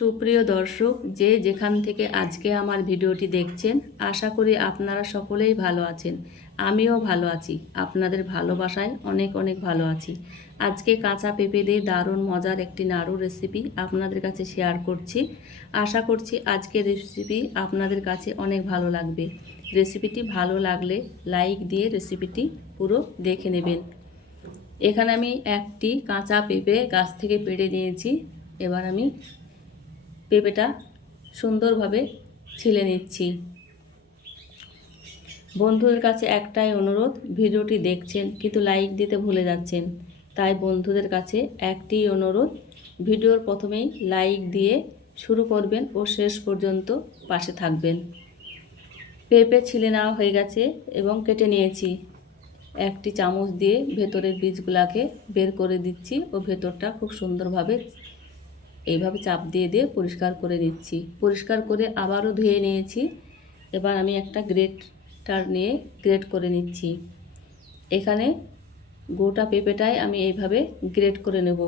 সুপ্রিয় দর্শক, যে যেখান থেকে আজকে আমার ভিডিওটি দেখছেন, আশা করি আপনারা সকলেই ভালো আছেন। আমিও ভালো আছি, আপনাদের ভালোবাসায় অনেক অনেক ভালো আছি। আজকে কাঁচা পেঁপে দিয়ে দারুণ মজার একটি নাড়ু রেসিপি আপনাদের কাছে শেয়ার করছি। আশা করছি আজকের রেসিপি আপনাদের কাছে অনেক ভালো লাগবে। রেসিপিটি ভালো লাগলে লাইক দিয়ে রেসিপিটি পুরো দেখে নেবেন। এখানে আমি একটি কাঁচা পেঁপে গাছ থেকে পেড়ে নিয়েছি। এবার আমি পেঁপেটা সুন্দরভাবে ছিলে নিচ্ছি। বন্ধুদের কাছে একটাই অনুরোধ, ভিডিওটি দেখছেন কিন্তু লাইক দিতে ভুলে যাচ্ছেন। তাই বন্ধুদের কাছে একটি অনুরোধ, ভিডিওর প্রথমেই লাইক দিয়ে শুরু করবেন ও শেষ পর্যন্ত পাশে থাকবেন। পেঁপে ছিলে নেওয়া হয়ে গেছে এবং কেটে নিয়েছি। একটি চামচ দিয়ে ভেতরের বীজগুলাকে বের করে দিচ্ছি ও ভেতরটা খুব সুন্দরভাবে এইভাবে চাপ দিয়ে দিয়ে পরিষ্কার করে নিচ্ছি। পরিষ্কার করে আবারও ধুয়ে নিয়েছি। এবার আমি একটা গ্রেটার নিয়ে গ্রেট করে নিচ্ছি। এখানে গোটা পেঁপেটাই আমি এইভাবে গ্রেট করে নেব।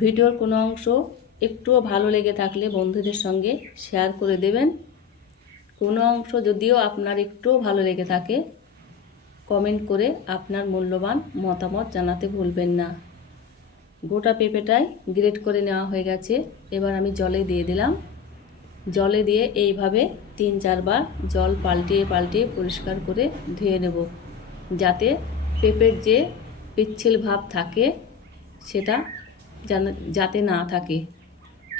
ভিডিওর কোনো অংশ একটুও ভালো লেগে থাকলে বন্ধুদের সঙ্গে শেয়ার করে দেবেন। কোনো অংশ যদিও আপনার একটুও ভালো লেগে থাকে, কমেন্ট করে আপনার মূল্যবান মতামত জানাতে ভুলবেন না। গোটা পেঁপেটাই গ্রেট করে নেওয়া হয়ে গেছে। এবার আমি জলে দিয়ে দিলাম। জলে দিয়ে এইভাবে 3-4 বার জল পাল্টিয়ে পাল্টিয়ে পরিষ্কার করে ধুয়ে নেব, যাতে পেঁপের যে পিচ্ছিল ভাব থাকে সেটা যাতে না থাকে।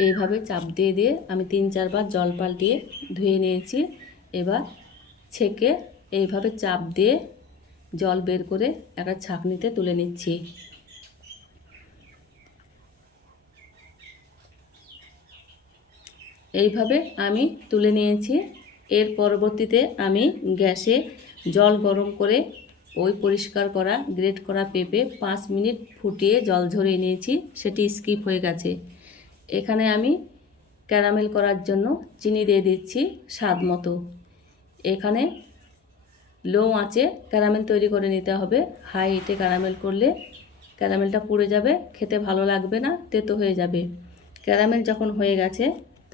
এইভাবে চাপ দিয়ে দিয়ে আমি 3-4 বার জল পাল্টিয়ে ধুয়ে নিয়েছি। এবার ছেঁকে এইভাবে চাপ দিয়ে জল বের করে একটা ছাঁকনিতে তুলে নিচ্ছি। এইভাবে আমি তুলে নিয়েছি। এর পরবর্তীতে আমি গ্যাসে জল গরম করে ওই পরিষ্কার করা গ্রেট করা পেঁপে 5 মিনিট ফুটিয়ে জল ঝরিয়ে নিয়েছি। সেটি স্কিপ হয়ে গেছে। এখানে আমি ক্যারামেল করার জন্য চিনি দিয়ে দিচ্ছি স্বাদ মতো। এখানে লো আঁচে ক্যারামেল তৈরি করে নিতে হবে। হাই হিটে ক্যারামেল করলে ক্যারামেলটা পুড়ে যাবে, খেতে ভালো লাগবে না, তেতো হয়ে যাবে। ক্যারামেল যখন হয়ে গেছে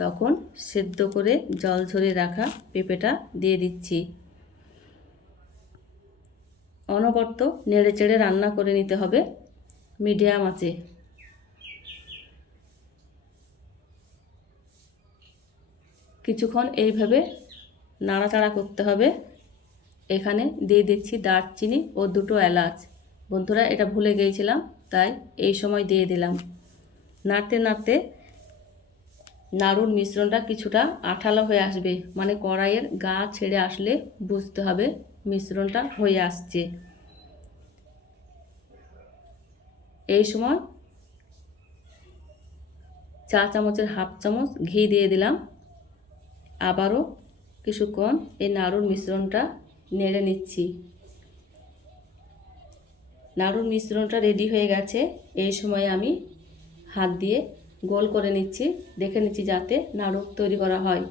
তখন সেদ্ধ করে জল ঝরিয়ে রাখা পেঁপেটা দিয়ে দিচ্ছি। অনবরত নেড়ে চেড়ে রান্না করে নিতে হবে মিডিয়াম আঁচে। কিছুক্ষণ এইভাবে নাড়াচাড়া করতে হবে। এখানে দিয়ে দিচ্ছি দারচিনি ও 2টো এলাচ। বন্ধুরা, এটা ভুলে গিয়েছিলাম, তাই এই সময় দিয়ে দিলাম। নাড়তে নাড়তে নাড়ুর মিশ্রণটা কিছুটা আঠালো হয়ে আসবে, মানে কড়াইয়ের গা ছেড়ে আসলে বুঝতে হবে মিশ্রণটা হয়ে আসছে। এই সময় 1 চামচের 1/2 চামচ ঘি দিয়ে দিলাম। আবারও কিছুক্ষণ এই নাড়ুর মিশ্রণটা নেড়ে নিচ্ছি। নাড়ুর মিশ্রণটা রেডি হয়ে গেছে। এই সময় আমি হাত দিয়ে গোল করে নিচ্ছি, দেখে নিচ্ছি যাতে নাড়ু তৈরি করা হয়।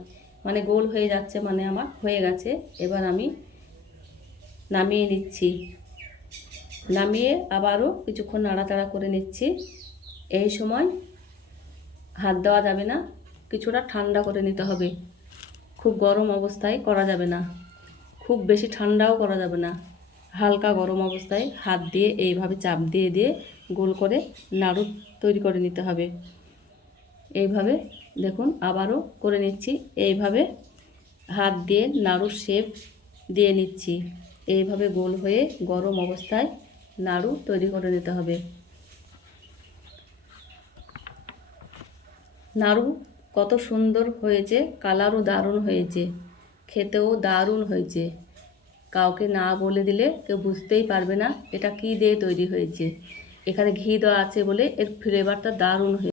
মানে গোল হয়ে যাচ্ছে, মানে আমার হয়ে গেছে। এবার আমি নামিয়ে নিচ্ছি। নামিয়ে আবারও কিছুক্ষণ নাড়াচাড়া করে নিচ্ছি। এই সময় হাত দেওয়া যাবে না, কিছুটা ঠান্ডা করে নিতে হবে। খুব গরম অবস্থায় করা যাবে না, খুব বেশি ঠান্ডাও করা যাবে না। হালকা গরম অবস্থায় হাত দিয়ে এইভাবে চাপ দিয়ে দিয়ে গোল করে নাড়ু তৈরি করে নিতে হবে। এইভাবে দেখুন আবারও করে নিচ্ছি। এইভাবে হাত দিয়ে নাড়ুর শেপ দিয়ে নিচ্ছি। এইভাবে গোল হয়ে গরম অবস্থায় নাড়ু তৈরি করে নিতে হবে। নাড়ু কত সুন্দর হয়েছে, কালারও দারুণ হয়েছে, খেতেও দারুণ হয়েছে। কাউকে না বলে দিলে কেউ বুঝতেই পারবে না এটা কী দিয়ে তৈরি হয়েছে। এখানে ঘি দেওয়া আছে বলে এর ফ্লেভারটা দারুণ হয়েছে।